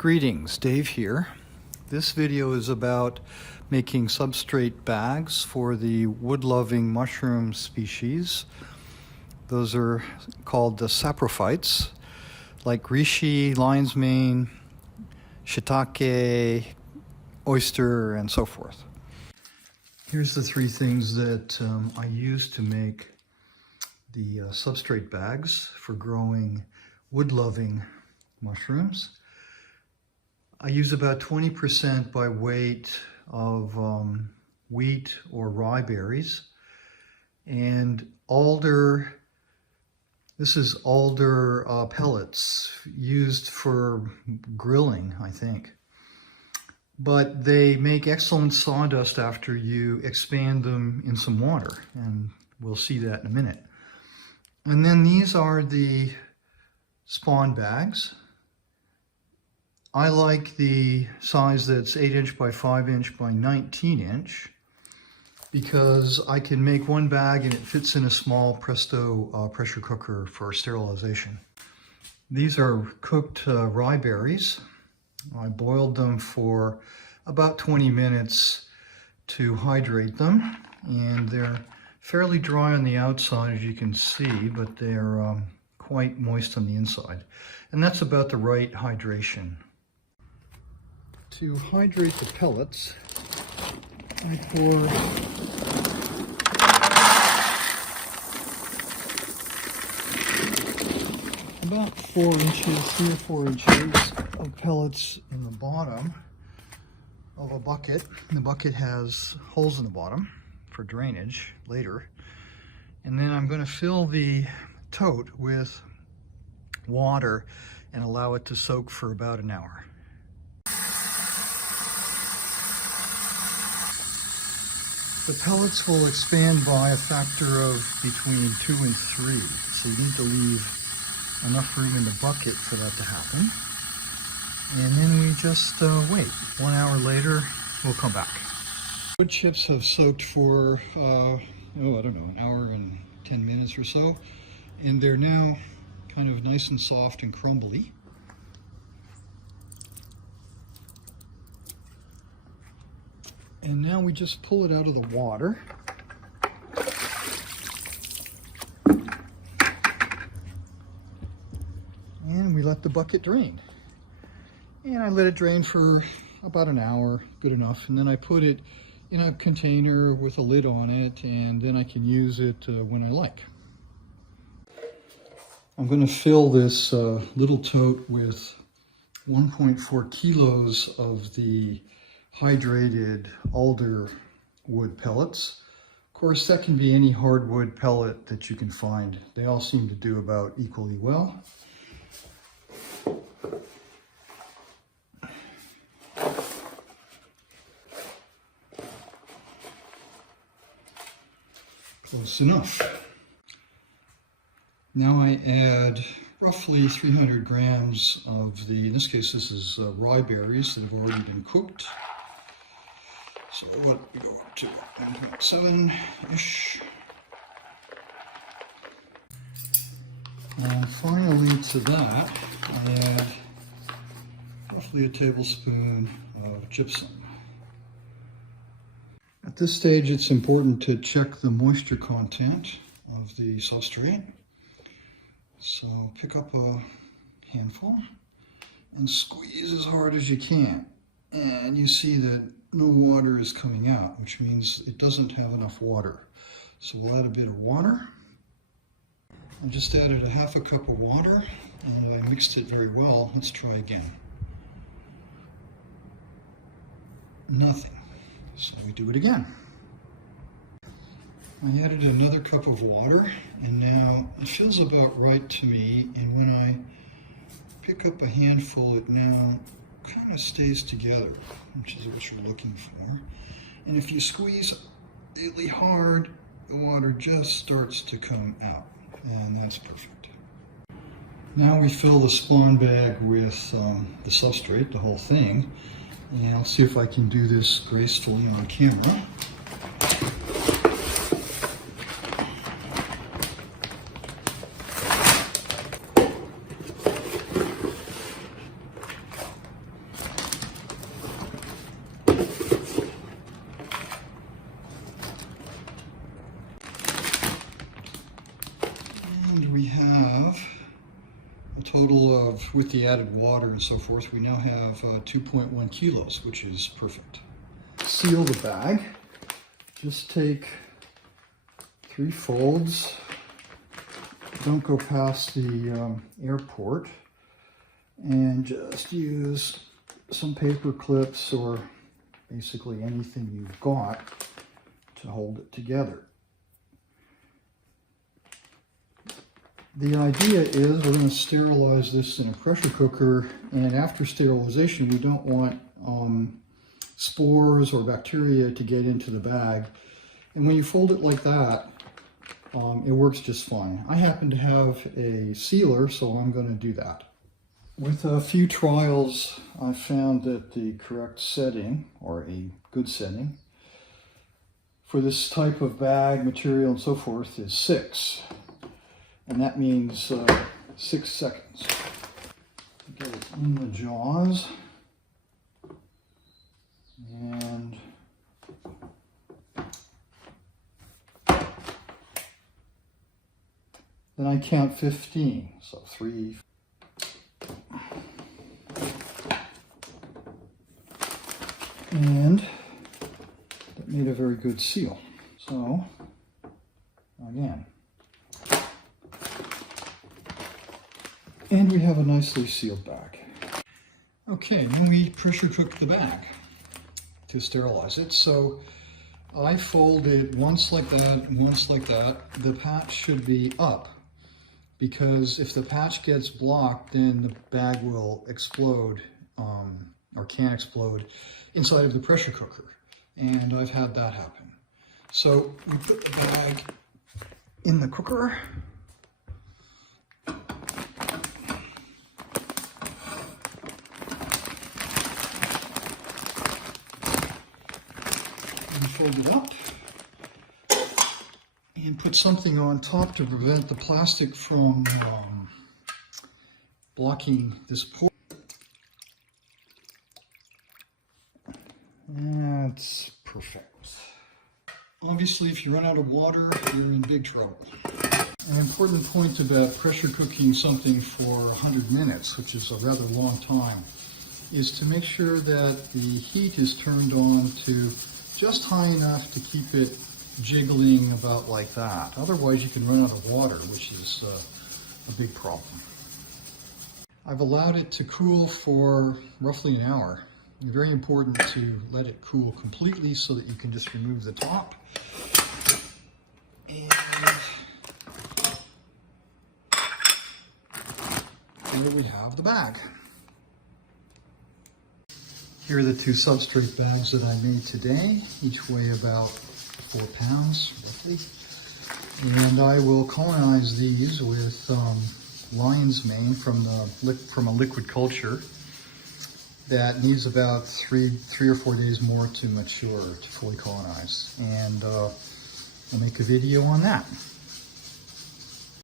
Greetings, Dave here. This video is about making substrate bags for the wood-loving mushroom species. Those are called the saprophytes, like reishi, lion's mane, shiitake, oyster, and so forth. Here's the three things that I use to make the substrate bags for growing wood-loving mushrooms. I use about 20% by weight of wheat or rye berries, and alder. This is alder pellets used for grilling, I think. But they make excellent sawdust after you expand them in some water, and we'll see that in a minute. And then these are the spawn bags. I like the size that's 8" by 5" by 19" because I can make one bag and it fits in a small Presto pressure cooker for sterilization. These are cooked rye berries. I boiled them for about 20 minutes to hydrate them, and they're fairly dry on the outside, as you can see, but they're quite moist on the inside. And that's about the right hydration. To hydrate the pellets, I pour about 4 inches, 3 or 4 inches of pellets in the bottom of a bucket. The bucket has holes in the bottom for drainage later. And then I'm going to fill the tote with water and allow it to soak for about an hour. The pellets will expand by a factor of between 2 and 3, so you need to leave enough room in the bucket for that to happen. And then we just wait. 1 hour later, we'll come back. Wood chips have soaked for, I don't know, an hour and 10 minutes or so, and they're now kind of nice and soft and crumbly. And now we just pull it out of the water. And we let the bucket drain. And I let it drain for about an hour, good enough. And then I put it in a container with a lid on it, and then I can use it when I like. I'm going to fill this little tote with 1.4 kilos of the hydrated alder wood pellets. Of course, that can be any hardwood pellet that you can find. They all seem to do about equally well. Close enough. Now I add roughly 300 grams of the, in this case this is rye berries that have already been cooked. So what we go up to 1.7-ish. And finally to that, I add roughly a tablespoon of gypsum. At this stage, it's important to check the moisture content of the substrate. So pick up a handful and squeeze as hard as you can. And you see that no water is coming out, which means it doesn't have enough water. So we'll add a bit of water. I just added a half a cup of water and I mixed it very well. Let's try again. Nothing. So we do it again. I added another cup of water, and now it feels about right to me, and when I pick up a handful, it now kind of stays together, which is what you're looking for. And if you squeeze really hard, the water just starts to come out, and that's perfect. Now we fill the spawn bag with the substrate, the whole thing, and I'll see if I can do this gracefully on camera. Total of, with the added water and so forth, we now have 2.1 kilos, which is perfect. Seal the bag. Just take 3 folds. Don't go past the air port, and just use some paper clips or basically anything you've got to hold it together. The idea is we're going to sterilize this in a pressure cooker, and after sterilization we don't want spores or bacteria to get into the bag. And when you fold it like that, it works just fine. I happen to have a sealer, so I'm going to do that. With a few trials, I found that the correct setting, or a good setting, for this type of bag, material, and so forth is 6. And that means 6 seconds. Get it in the jaws. And then I count 15. So 3. And that made a very good seal. So again. And we have a nicely sealed bag. Okay, then we pressure cook the bag to sterilize it. So I fold it once like that, once like that. The patch should be up, because if the patch gets blocked, then the bag will explode, or can explode, inside of the pressure cooker. And I've had that happen. So we put the bag in the cooker. Fold it up and put something on top to prevent the plastic from blocking this port. That's perfect. Obviously, if you run out of water, you're in big trouble. An important point about pressure cooking something for 100 minutes, which is a rather long time, is to make sure that the heat is turned on to just high enough to keep it jiggling about like that. Otherwise you can run out of water, which is a big problem. I've allowed it to cool for roughly an hour. It's very important to let it cool completely so that you can just remove the top. And there we have the bag. Here are the 2 substrate bags that I made today. Each weigh about 4 pounds, roughly. And I will colonize these with lion's mane from a liquid culture that needs about 3 or 4 days more to mature, to fully colonize. And I'll make a video on that.